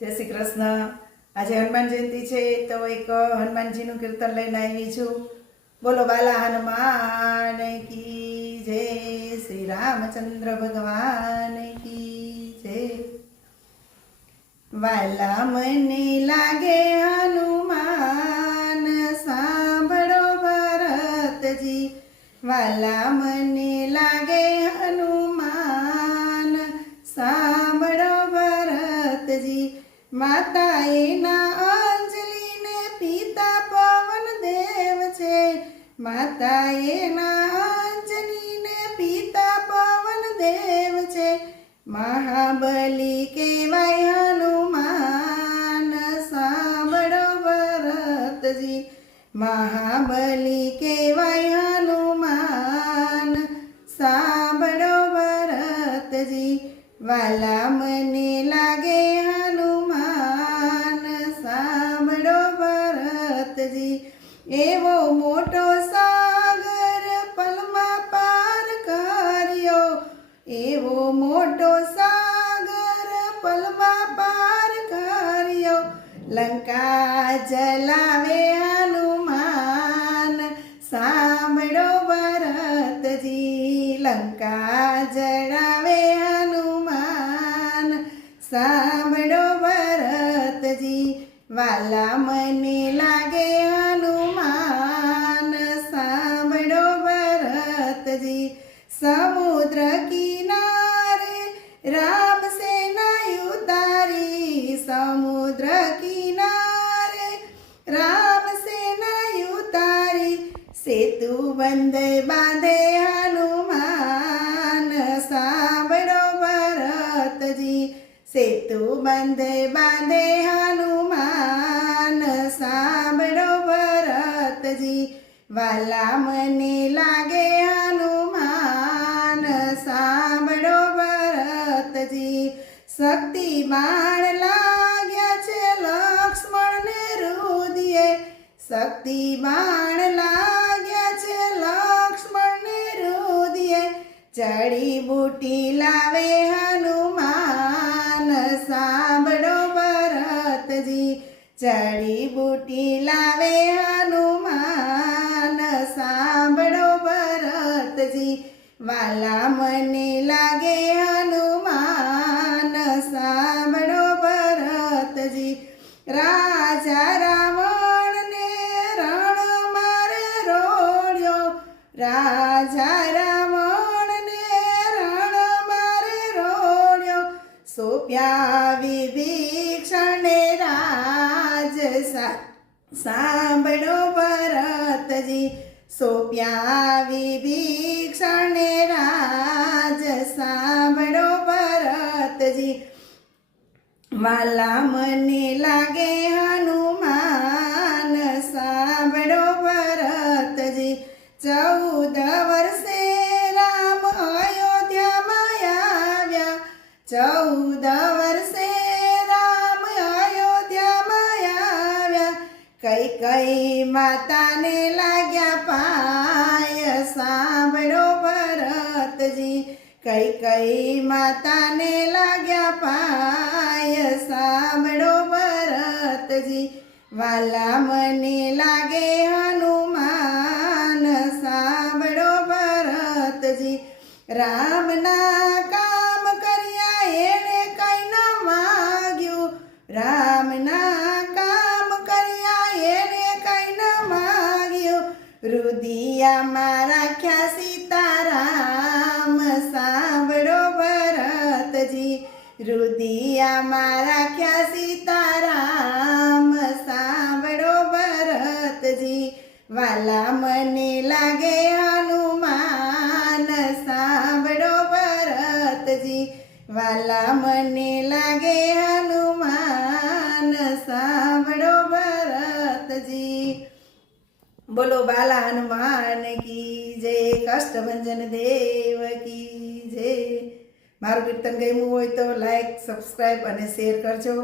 જય શ્રી કૃષ્ણ। આજે હનુમાન જયંતિ છે તો એક હનુમાનજીનું કીર્તન લઈને આવી છું। બોલો બાલા હનુમાન કી જય, શ્રી રામચંદ્ર ભગવાન કી જય। વાલા મને લાગે હનુમાન, સાંભળો ભરતજી। વાલા મને લાગે હનુમાન, સાંભળો ભરતજી। માતા એના અંજલિ ને પિતા પવન દેવ છે। માતા એના અંજલિ ને પિતા પવન દેવ છે। મહાબલી કહેવાય હનુમાન, સાંભળો ભરતજી। મહાબલી કહેવાય હનુમાન, સાંભળો ભરતજી। વાલા મને લાગે હનુમાન, સાંભળો ભરતજી। એવો મોટો સાગર પલમાં પાર કર્યો, એવો મોટો સાગર પલમાં પાર કર્યો। લંકા જલાવે હનુમાન, સાંભળો ભરતજી। લંકા જલાવે હનુમાન, સાંભળો ભરતજી। વાલા મને લાગે હનુમાન, સાંભળો ભરતજી। સમુદ્ર કિનારે રામ સેના ઉતારી, સમુદ્ર કિનારે રામ સેના ઉતારી। સેતુ બંધ બાંધે હનુમાન, સાંભળો ભરતજી। સેતુ બંધ બાંધે હનુમાન, સાંભળો ભરતજી। વાલા મને લાગે હનુમાન, સાંભળો ભરતજી। શક્તિ બાણ લાગ્યા છે લક્ષ્મણને હૃદયે, શક્તિ બાણ લાગ્યા છે લક્ષ્મણને હૃદયે। જડીબુટી લાવે હનુમાન, સાંભળો ભરતજી। જડીબુટી લાવે હનુમાન, સાંભળો ભરતજી। વાલા મને લાગે હનુમાન, સાંભળો ભરતજી। રાજા રાવણને રણ મારે રોડ્યો, રાજા રાવણને રણ મારે રોડ્યો। સોંપ્યા વિભીષણને રાજ, સાંભળો ભરતજી। સોંપ્યા વિભીષણને રાજ, સાંભળો ભરતજી। વાલા મને લાગે હનુમાન, સાંભળો ભરતજી। 14 વર્ષે રામ અયોધ્યામાં આવ્યા, 14 વર્ષે રામ અયોધ્યામાં આવ્યા। કઈ કઈ માતાને લાગ્યા પાય, સાંભળો ભરતજી। કઈ કઈ માતાને લાગ્યા પાય, સાંભળો ભરતજી। વાલા મને લાગે હનુમાન, સાંભળો ભરતજી। રામના કામ કર્યા એણે કઈ ન માગ્યું, રામના કામ કર્યા એણે કઈ ન માગ્યું। હૃદયમાં રાખ્યા સીતારામ, સાંભળો ભરતજી। હૃદયમાં રાખ્યા સીતારામ, સાંભળો ભરતજી। વાલા મને લાગે હનુમાન, સાંભળો ભરતજી। વાલા મને લાગે હનુમાન, સાંભળો ભરતજી। બોલો બાલા હનુમાન કી જય, કષ્ટભંજન દેવ કી જય। મારું કીર્તન ગમ્યું હોય તો લાઈક, સબસ્ક્રાઈબ અને શેર કરજો।